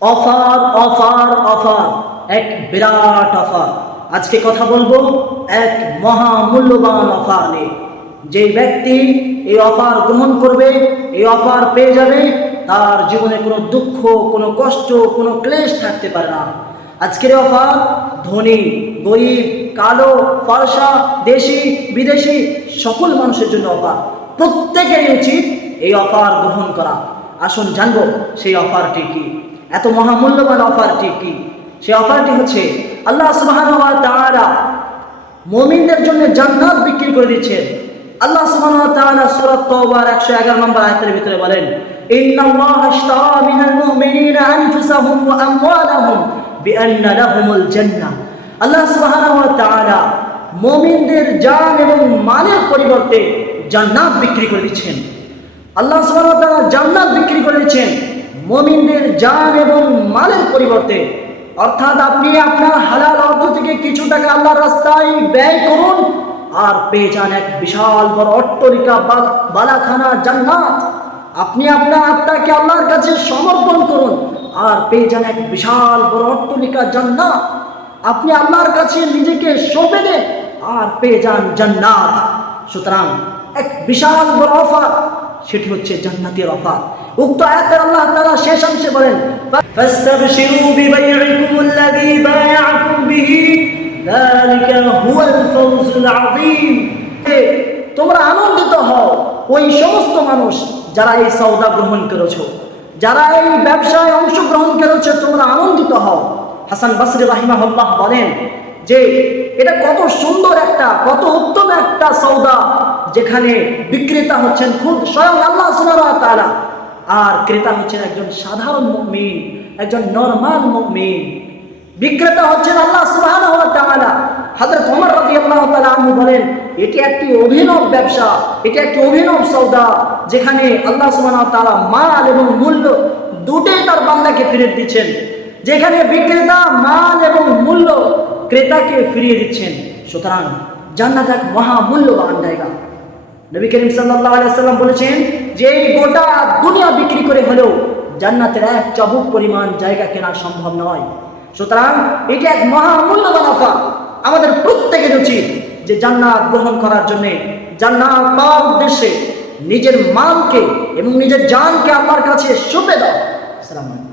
Offer offer offer, এক বিরাট offer. আজকে কথা বলবো এক মহামূল্যবান অফার নিয়ে। যে ব্যক্তি এই অফার গ্রহণ করবে, এই অফার পেয়ে যাবে, তার জীবনে কোনো দুঃখ, কোনো কষ্ট, কোনো ক্লেশ থাকতে পারে না। আজকের অফার ধনী, গরিব, কালো, ফর্সা, দেশি বিদেশি সকল মানুষের জন্য অফার। প্রত্যেকেরই উচিত এই অফার গ্রহণ করা। আসুন জানবো সেই অফারটি কি, এত মহামূল্যবান অফারটি কি। সেই অফারটি হচ্ছে আল্লাহ সুবহানাহু ওয়া তাআলা মুমিনদের জন্য জান্নাত বিক্রি করে দিচ্ছেন। আল্লাহ সুবহানাহু ওয়া তাআলা সূরা তাওবার 111 নম্বর আয়াতের ভিতরে বলেন, ইন্নাল্লাহা আশতারা মিনাল মুমিনিনা আনফুসাহুম ওয়া আমওয়ালাহুম বিআন্না লাহুমুল জান্নাহ। আল্লাহ সুবহানাহু ওয়া তাআলা মুমিনদের জান এবং মালের পরিবর্তে জান্নাত বিক্রি করে দিচ্ছেন। আল্লাহ সুবহানাহু ওয়া তাআলা জান্নাত বিক্রি করে দিচ্ছেন মুমিনদের জান এবং মালের পরিবর্তে। অর্থাৎ আপনি আপনার হালাল অর্থ থেকে কিছু টাকা আল্লাহর রাস্তায় ব্যয় করুন আর পেয়ে যান এক বিশাল বড় অট্টালিকা, বালাখানা জান্নাত। আপনি আপনার আত্মাকে আল্লাহর কাছে সমর্পণ করুন আর পেয়ে যান এক বিশাল বড় অট্টালিকা জান্নাত। আপনি আল্লাহর কাছে নিজেকে সঁপে দেন আর পেয়ে যান জান্নাত। সুতরাং এক বিশাল বড় অফার, সেটি হচ্ছে জান্নাতের অফার। উক্ত আয়াতে আল্লাহ তাআলা শেষ অংশে বলেন, ফাস্তাবশিরু বিবাইইকুমুল্লাযী বায়া'তুম বিহি যালিকা হুয়াল ফাওজুল আযীম। তোমরা আনন্দিত হও ওই সমস্ত মানুষ যারা এই সওদা গ্রহণ করেছো, যারা এই ব্যবসায় অংশগ্রহণ করেছো, তোমরা আনন্দিত হও। হাসান বসরি রাহিমাহুল্লাহ বলেন যে এটা কত সুন্দর একটা, কত উত্তম একটা সওদা, যেখানে বিক্রেতা হচ্ছেন খুব স্বয়ং আল্লাহ সুবহানাহু ওয়া তাআলা আর ক্রেতা হচ্ছেন একজন সাধারণ মুমিন, একজন নরমাল মুমিন। বিক্রেতা হচ্ছেন আল্লাহ সুবহানাহু ওয়া তাআলা। হযরত ওমর রাদিয়াল্লাহু তাআলা আনহু বলেন, এটি একটি অভিনব ব্যবসা, এটি একটি অভিনব সওদা, যেখানে আল্লাহ সুবহানাহু ওয়া তাআলা মাল এবং মূল্য দুটোই তার বান্দাকে ফিরিয়ে দিচ্ছেন। যেখানে বিক্রেতা মাল এবং মূল্য ক্রেতাকে ফিরিয়ে দিচ্ছেন। সুতরাং জান্নাত এক মহামূল্যবান জায়গা। নবী করিম সাল্লাল্লাহু আলাইহি ওয়াসাল্লাম বলেছেন যে এই গোটা দুনিয়া বিক্রি করে হলেও জান্নাতের এক চাবুক পরিমাণ জায়গা কেনা সম্ভব নয়। সুতরাং এটি এক মহামূল্যবান অফার। আমাদের প্রত্যেকের উচিত যে জান্নাত গ্রহণ করার জন্য, জান্নাত পাওয়ার উদ্দেশ্যে নিজের মালকে এবং নিজের জানকে আল্লাহর কাছে সঁপে দাও। আসসালামু আলাইকুম।